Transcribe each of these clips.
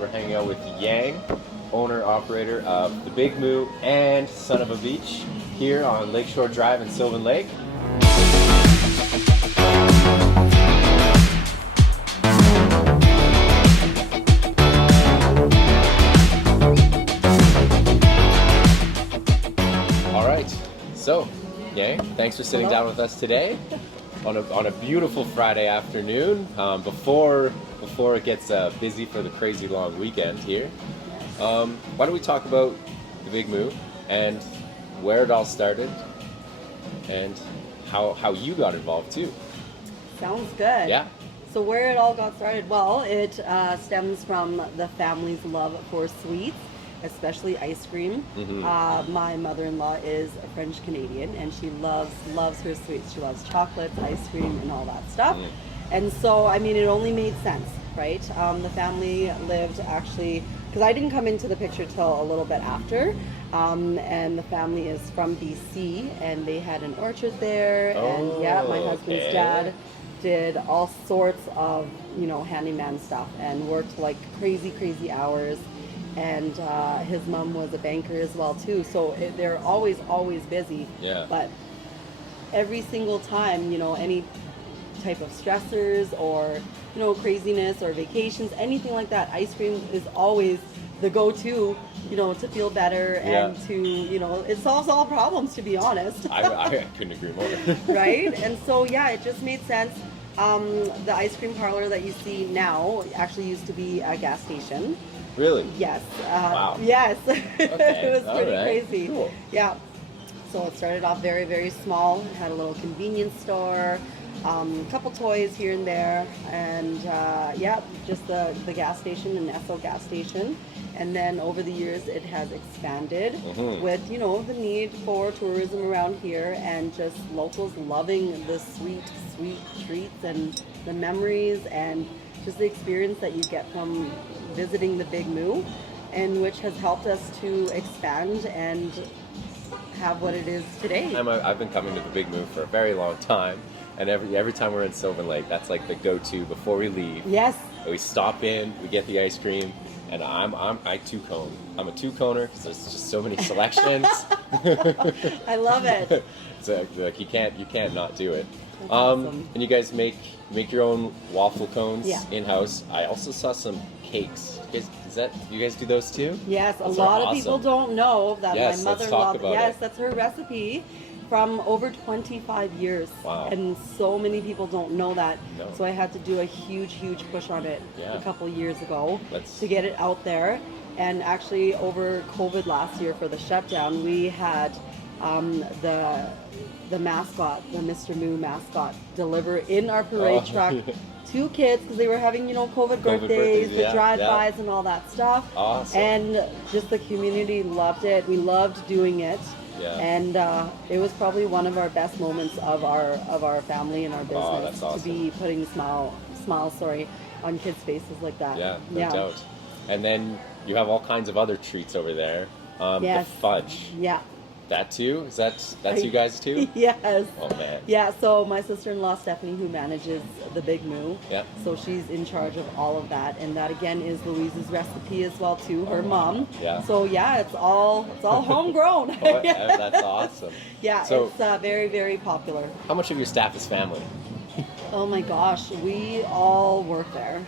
We're hanging out with Giang, owner-operator of The Big Moo and Son of a Beach here on Lakeshore Drive in Sylvan Lake. All right, so Giang, thanks for sitting down with us today on a beautiful Friday afternoon before it gets busy for the crazy long weekend here. Why don't we talk about The Big Moo and where it all started and how you got involved too. Sounds good. Yeah. So where it all got started, well, it stems from the family's love for sweets, especially ice cream. Mm-hmm. My mother-in-law is a French Canadian, and she loves her sweets. She loves chocolates, ice cream, and all that stuff. Mm. And so, I mean, it only made sense, right? The family lived actually, because I didn't come into the picture till a little bit after, and the family is from BC, and they had an orchard there, and yeah, my husband's dad did all sorts of, handyman stuff and worked like crazy hours. And his mom was a banker as well too, so they're always busy. Yeah. But every single time, any type of stressors or craziness or vacations, anything like that, ice cream is always the go-to, to feel better and to, it solves all problems, to be honest. I couldn't agree more. Right? And so yeah, it just made sense. The ice cream parlor that you see now actually used to be a gas station. Really? Yes. Wow. Yes. Okay. It was pretty crazy. Cool. Yeah. So it started off very, very small. It had a little convenience store, a couple toys here and there, and just the gas station, an Esso gas station. And then over the years, it has expanded with, the need for tourism around here and just locals loving the sweet treats and the memories and just the experience that you get from visiting the Big Moo, and which has helped us to expand and have what it is today. I've been coming to the Big Moo for a very long time, and every time we're in Sylvan Lake, that's like the go-to before we leave. Yes. We stop in, we get the ice cream, and I two-cone. I'm a two-coner because there's just so many selections. I love it. So like you can't not do it. That's awesome. And you guys make your own waffle cones in-house. I also saw some cakes. You guys do those too? Yes, Those a lot are of people awesome. don't know that Yes, my let's mother-in-law. talk about Yes, it. that's her recipe from over 25 years. Wow. And so many people don't know that. No. So I had to do a huge push on it a couple years ago to get it out there. And actually over COVID last year for the shutdown, we had the mascot, the Mr. Moo mascot, deliver in our parade truck to kids because they were having, COVID birthdays, the drive-bys and all that stuff. Awesome. And just the community loved it. We loved doing it. Yeah. And it was probably one of our best moments of our family and our business. Oh, that's awesome. To be putting smiles on kids' faces like that. Yeah, no doubt. And then you have all kinds of other treats over there. Yes. The fudge. Yeah. That too? That's you guys too? Yes. Oh man. Yeah, so my sister-in-law Stephanie, who manages the Big Moo, so she's in charge of all of that, and that again is Louise's recipe as well too, her mom. Yeah. So yeah, it's all homegrown. Oh, that's awesome. Yeah, so, it's very, very popular. How much of your staff is family? Oh my gosh, we all work there.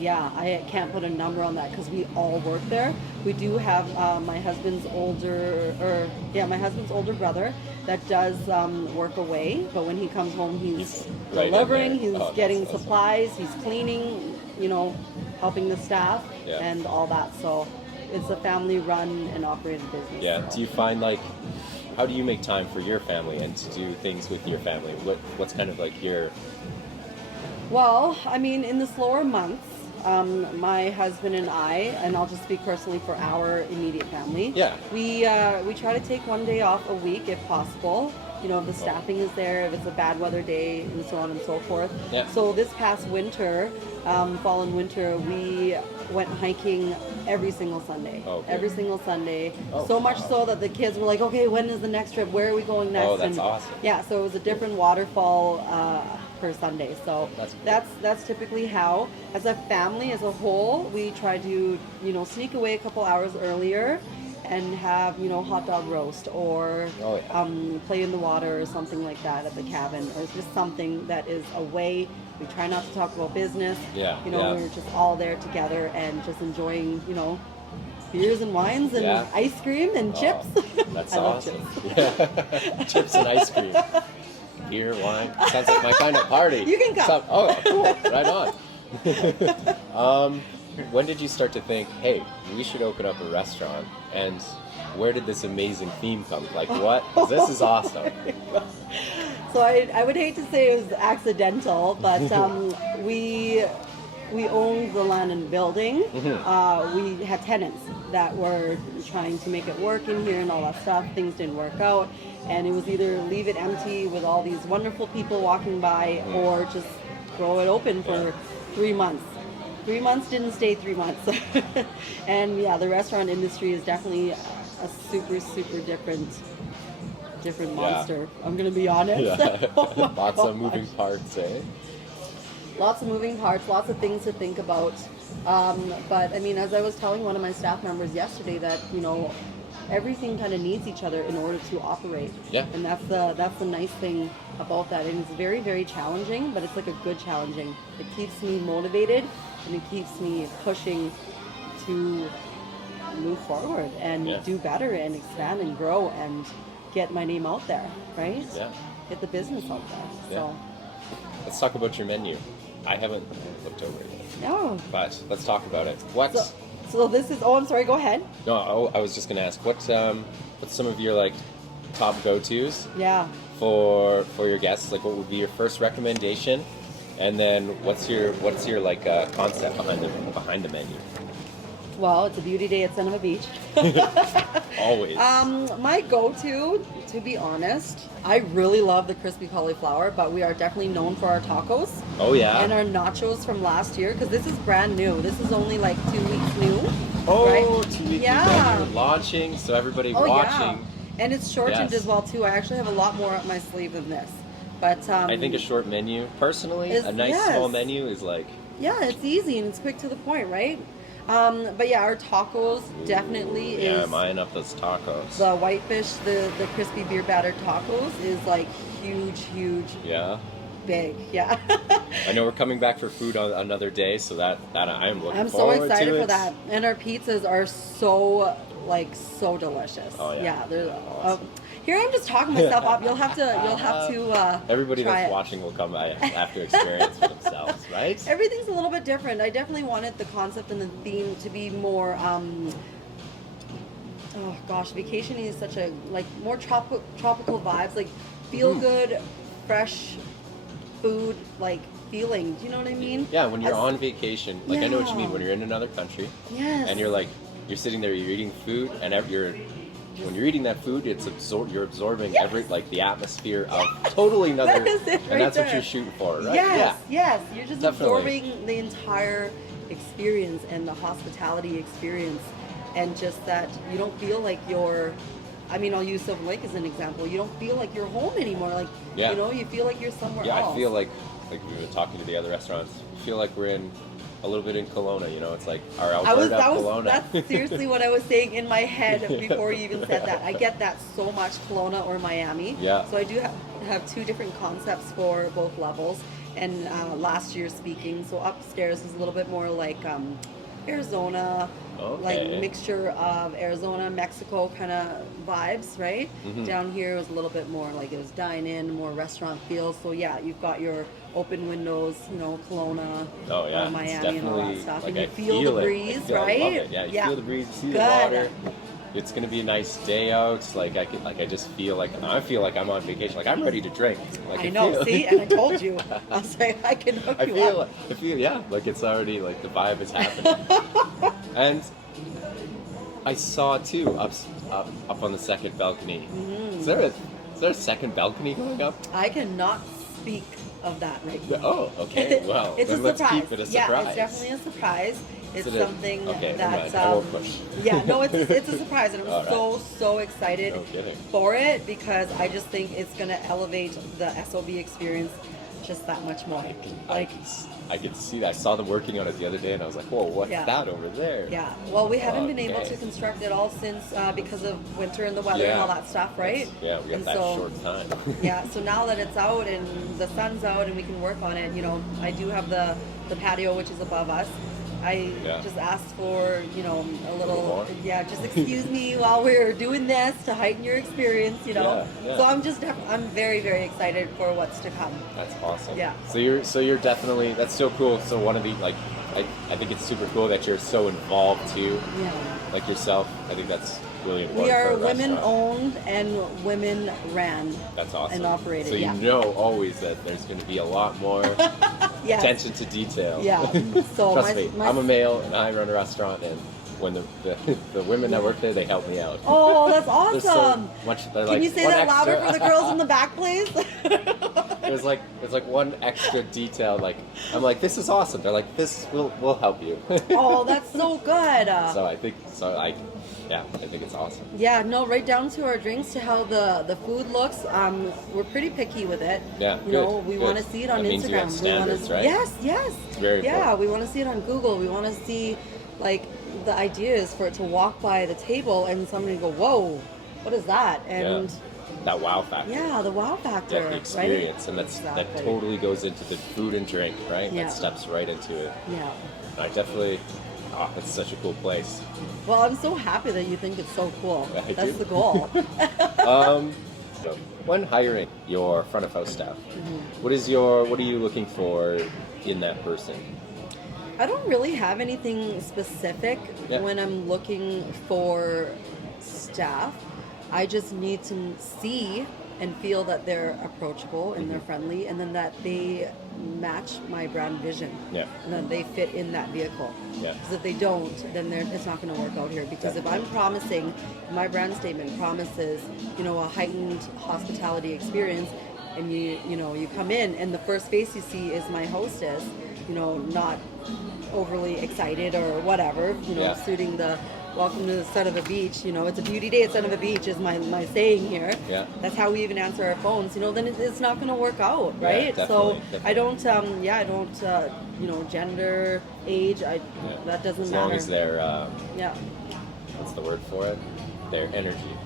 Yeah. I can't put a number on that because we all work there. We do have my husband's older brother that does work away, but when he comes home, he's delivering, he's getting supplies, he's cleaning, helping the staff and all that. So it's a family-run and operated business. Yeah. Do you find how do you make time for your family and to do things with your family? What's kind of like your... Well, I mean, in the slower months, my husband and I, and I'll just speak personally for our immediate family. Yeah. We try to take one day off a week if possible. If the staffing is there, if it's a bad weather day, and so on and so forth. Yeah. So this past winter, fall and winter, we went hiking every single Sunday. Oh, okay. Every single Sunday. Oh, so much wow. so that the kids were like, okay, when is the next trip? Where are we going next? Oh, that's and awesome. Yeah, so it was a different waterfall per Sunday. So That's cool. that's typically how, as a family as a whole, we try to, you know, sneak away a couple hours earlier and have, you know, hot dog roast or Oh, yeah. play in the water or something like that at the cabin, or just something that is away. We try not to talk about business. Yeah, You know, yeah. we're just all there together and just enjoying, you know, beers and wines and Yeah. ice cream and chips. That's I love awesome. chips. Yeah. Chips and ice cream. Beer, wine. Sounds like my kind of party. You can come. Oh, cool. Right on. When did you start to think, hey, we should open up a restaurant? And where did this amazing theme come? Like, what? 'Cause this is awesome. So I would hate to say it was accidental, but we owned the land and building. We had tenants that were trying to make it work in here and all that stuff. Things didn't work out, and it was either leave it empty with all these wonderful people walking by, or just throw it open for 3 months. 3 months didn't stay 3 months. And yeah, the restaurant industry is definitely a super different monster. I'm gonna be honest. Yeah. Oh my Lots of gosh. moving parts, eh? Lots of moving parts, lots of things to think about. But I mean, as I was telling one of my staff members yesterday, that, you know, everything kind of needs each other in order to operate. Yeah. And that's the nice thing about that. And it's very challenging, but it's like a good challenging. It keeps me motivated and it keeps me pushing to move forward and Yeah. do better and expand and grow and get my name out there, right? Yeah. Get the business out there. Yeah. So Let's talk about your menu. I haven't looked over it yet, no. but let's talk about it. What's So this is. Oh, I'm sorry. Go ahead. No, I was just gonna ask what's some of your like top go-tos Yeah. for your guests? Like, what would be your first recommendation, and then what's your like concept behind the menu? Well, it's a beauty day at Son of a Beach. Always. My go-to, to be honest, I really love the crispy cauliflower, but we are definitely known for our tacos Oh yeah. and our nachos from last year, because this is brand new. This is only like 2 weeks new. Oh, right? 2 weeks Yeah. menu launching, so everybody Oh watching. yeah, and it's shortened Yes. as well too. I actually have a lot more up my sleeve than this, but I think a short menu, personally, Is- a nice yes. small menu is like, yeah, it's easy and it's quick to the point, right? But yeah, our tacos definitely yeah, is. mine up those tacos. The whitefish, the crispy beer battered tacos is like huge, Yeah. big. Yeah. I know we're coming back for food on another day, so that I'm looking I'm so forward excited to it. for that. And our pizzas are so delicious. Oh, yeah. They're Awesome. here I'm just talking myself up. You'll have to Everybody try that's it. watching will come after experience for themselves, right? Everything's a little bit different. I definitely wanted the concept and the theme to be more oh gosh, vacationing is such a like more tropical vibes, like feel good, fresh food, like feeling. Do you know what I mean? Yeah, when you're As- on vacation, like I know what you mean. Yeah. When you're in another country, Yes. and you're sitting there, you're eating food, and when you're eating that food, you're absorbing Yes. every like the atmosphere of totally another, That is it and right that's what there. you're shooting for, right? Yes. You're just Definitely. absorbing the entire experience and the hospitality experience, and just that you don't feel like you're. I mean, I'll use Sylvan Lake as an example. You don't feel like you're home anymore. Like, Yeah. you know, you feel like you're somewhere Yeah, else. I feel like we were talking to the other restaurants. I feel like we're in a little bit in Kelowna. You know, it's like our Alberta Kelowna. That's seriously what I was saying in my head before you even said that. I get that so much, Kelowna or Miami. Yeah. So I do have two different concepts for both levels. And last year speaking, so upstairs is a little bit more like Arizona, Okay. like mixture of Arizona, Mexico kind of vibes, right? Mhm. Down here was a little bit more like it was dine-in, more restaurant feel. So yeah, you've got your open windows, you know, Kelowna, Oh yeah, it's Miami and all that definitely, stuff. like, and you I feel the it. breeze, I right? love it. Yeah, you feel the breeze, you see the Good. water. It's gonna be a nice day out. Like I just feel like I'm on vacation. Like I'm ready to drink. Like I know. See, and I told you. I was like, I can hook I you feel up. yeah, like it's already like the vibe is happening. And I saw too up on the second balcony. Mm-hmm. Is there a second balcony going up? I cannot speak of that right now. Oh, okay. Well, It's then a let's surprise. keep it a Yeah, surprise. it's definitely a surprise. It's Is it a- something okay, never that's mind. I won't push. yeah, no, it's a surprise, and I'm All so excited No kidding. for it, because I just think it's gonna elevate the SOB experience just that much more. I can see that. I saw them working on it the other day, and I was like, "Whoa, what's that over there?" Yeah. Well, we haven't been able to construct it all since because of winter and the weather and all that stuff, right? We got that short time. Yeah. So now that it's out and the sun's out and we can work on it, I do have the patio which is above us. I just asked for, a little, just excuse me while we're doing this to heighten your experience, So I'm very, very excited for what's to come. That's awesome. Yeah. So you're definitely, that's so cool. So one of the, I think it's super cool that you're so involved too. Yeah. Like yourself. I think that's really important. We are for a women restaurant. owned and women ran. That's awesome. And operated. So you know always that there's going to be a lot more attention to detail. Yeah. So Trust me, I'm a male and I run a restaurant, and when the women that work there, they help me out. Oh, that's awesome. There's so much. Can you say that louder for the girls in the back, please? There's like one extra detail. Like I'm like, this is awesome. They're like, this will help you. Oh, that's so good. So I think I think it's awesome. Yeah, no, right down to our drinks, to how the food looks. We're pretty picky with it. Yeah, we want to see it on that Instagram. Means you have standards, right? Yes. It's very important. We want to see it on Google. We want to see, the idea is for it to walk by the table and somebody go, whoa, what is that? And that wow factor. Yeah, the wow factor. Yeah, the experience, right? And that totally goes into the food and drink, right? Yeah. That steps right into it. Yeah. I definitely. Oh, that's such a cool place. Well, I'm so happy that you think it's so cool. That's the goal. So when hiring your front of house staff, what are you looking for in that person? I don't really have anything specific when I'm looking for staff. I just need to see and feel that they're approachable and they're friendly, and then that they match my brand vision. Yeah. And that they fit in that vehicle. Yeah. Because if they don't, then it's not going to work out here. Because if I'm promising, my brand statement promises, a heightened hospitality experience, and you come in and the first face you see is my hostess, not overly excited or whatever, suiting the welcome to the sun of a beach, it's a beauty day at sun of a beach is my saying here. Yeah. That's how we even answer our phones, then it's not going to work out, right? Yeah, so definitely. I don't, gender, age, that doesn't matter. As long as they're, what's the word for it? Their energy.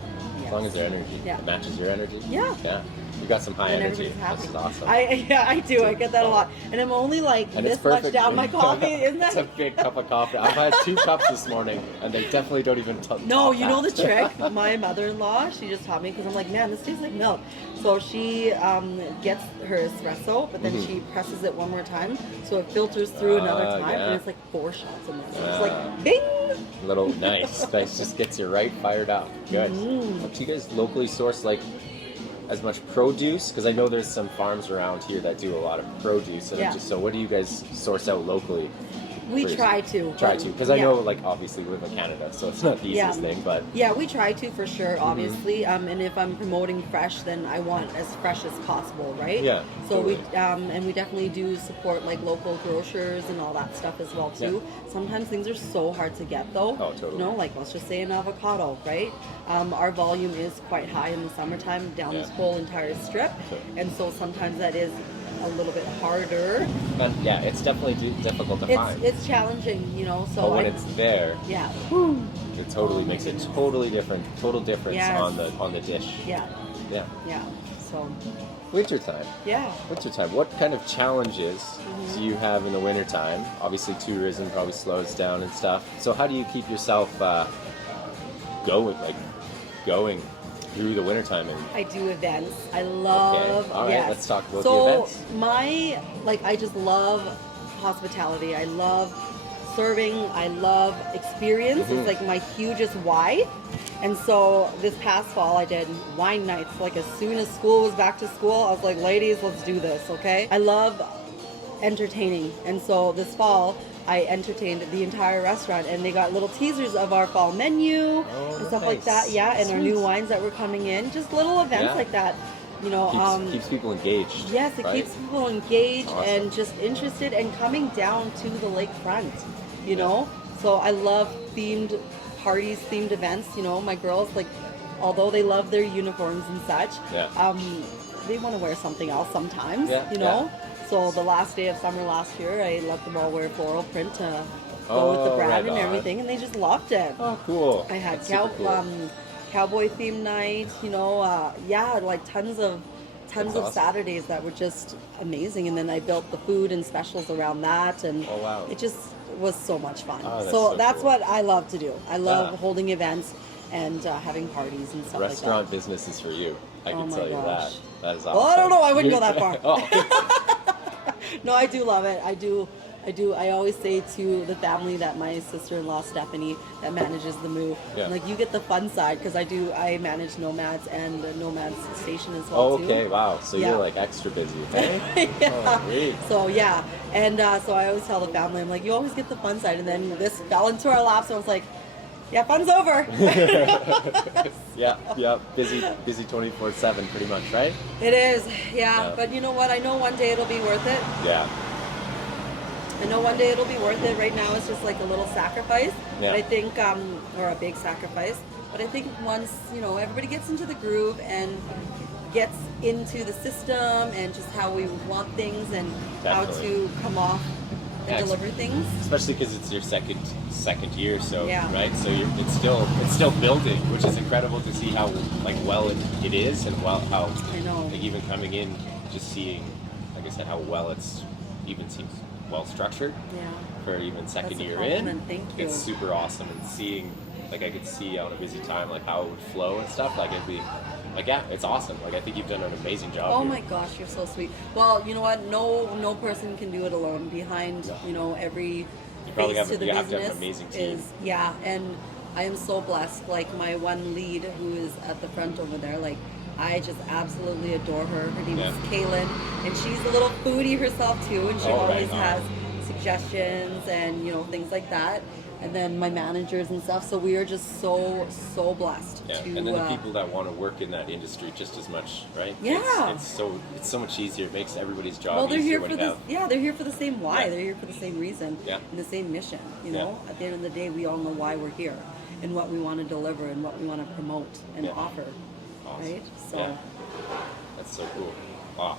As long as their energy matches your energy. Yeah. Yeah. You got some high energy. This is awesome. I do. I get that a lot. And I'm only this much down my coffee. Isn't that? It's a big cup of coffee. I've had 2 cups this morning, and they definitely don't even No, you know the trick? My mother-in-law, she just taught me, because I'm like, man, this tastes like milk. So she gets her espresso, but then she presses it one more time, so it filters through another time, and it's like 4 shots in there. So it's like, bing! Little nice. Just gets you right fired up. Good. Do you guys locally source as much produce? Because I know there's some farms around here that do a lot of produce. And so what do you guys source out locally? We try to. Because I know, obviously we live in Canada, so it's not the easiest thing, but... Yeah, we try to, for sure, obviously. And if I'm promoting fresh, then I want as fresh as possible, right? Yeah. So totally. We definitely do support, local grocers and all that stuff as well, too. Yeah. Sometimes things are so hard to get, though. Oh, totally. Let's just say an avocado, right? Our volume is quite high in the summertime down this whole entire strip. Sure. And so sometimes that is a little bit harder. But yeah, it's definitely difficult to find. It's challenging, So but when it's there, it totally makes it total difference on the dish. Yeah. Yeah. Yeah. So wintertime. Yeah. Wintertime. What kind of challenges do you have in the wintertime? Obviously tourism probably slows down and stuff. So how do you keep yourself going through the wintertime? I do events. I love. Okay. All right, let's talk about the events. So I just love hospitality. I love serving. I love experience. It's like my hugest why. And so this past fall I did wine nights. As soon as school was back to school, I was like, ladies, let's do this, okay? I love entertaining. And so this fall I entertained the entire restaurant, and they got little teasers of our fall menu and stuff like that. Yeah, and our new wines that were coming in. Just little events like that. Keeps people engaged. Yes, it keeps people engaged and just interested and coming down to the lakefront. You know, so I love themed parties, themed events. My girls, although they love their uniforms and such, they want to wear something else sometimes, Yeah, you know. So the last day of summer last year, I let them all wear floral print to go with the Oh, brand right and on. everything, and they just loved it. Oh, cool. I had That's super cool. cowboy theme night, you know, yeah, like tons of That's awesome. Saturdays that were just amazing. And then I built the food and specials around that, and Oh, wow. it just was so much fun. Oh, that's so so that's cool. what I love to do. I love Yeah. holding events and having parties and stuff Restaurant like business is for you. I Oh can my tell you that. gosh. That is that. awesome. Well, I don't know. I wouldn't go that far. Oh. No, I do love it. I do. I always say to the family that my sister-in-law Stephanie that manages the move, Yeah. I'm like, you get the fun side because I manage Nomads and the Nomads station as well Oh, too. okay, wow. So Yeah. you're like extra busy, okay? Yeah. Oh, great. So yeah, and so I always tell the family, I'm like, you always get the fun side, and then this fell into our laps, and I was like, yeah, fun's over. Yeah, busy 24/7 pretty much, right? It is, Yeah. But you know what? I know one day it'll be worth it. Yeah. I know one day it'll be worth it. Right now it's just like a little sacrifice. Yeah. But I think, or a big sacrifice. But I think once, you know, everybody gets into the groove and gets into the system and just how we want things and how Definitely. to come off and Yeah, deliver things. Especially because it's your second year, so Yeah. right. So it's still building, which is incredible to see how like well it is, and how I know. like even coming in, just seeing, like I said, how well it's even seems well structured Yeah. for even second That's a year compliment, in. thank you. It's super awesome, and seeing like I could see on a busy time like how it would flow and stuff. Like it'd be like yeah, it's awesome. Like I think you've done an amazing job. Oh here. my gosh, you're so sweet. Well, you know what? No person can do it alone. Behind, you know, every probably face to the you have to have business an amazing team. is and I am so blessed. Like my one lead who is at the front over there, like I just absolutely adore her. Her name Yeah. is Kaylin, and she's a little foodie herself too, and she Oh, right always on. has suggestions and you know things like that. And then my managers and stuff. So we are just so blessed Yeah, to. and then the people that want to work in that industry just as much, right? Yeah. It's so much easier. It makes everybody's job Well, they're easier here when for you the have. yeah, they're here for the same why. Yeah. They're here for the same reason Yeah. and the same mission. You Yeah. know, at the end of the day, we all know why we're here and what we want to deliver and what we want to promote and Yeah. offer. Awesome. Right? So Yeah. That's so cool. Oh,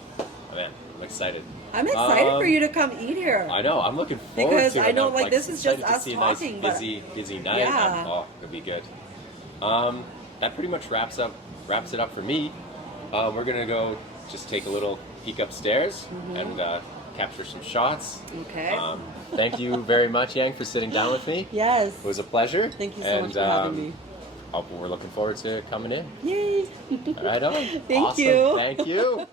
man, I'm excited. I'm excited for you to come eat here. I know. I'm looking forward Because to it. I know, I'm, like, this is just excited to us see talking, a but- nice, busy night. Yeah. Oh, it'll be good. That pretty much wraps it up for me. We're gonna go just take a little peek upstairs and capture some shots. Okay. Thank you very much, Yang, for sitting down with me. Yes. It was a pleasure. Thank you so much for having me. We're looking forward to coming in. Yay. All right, on. Thank Awesome. you. Thank you.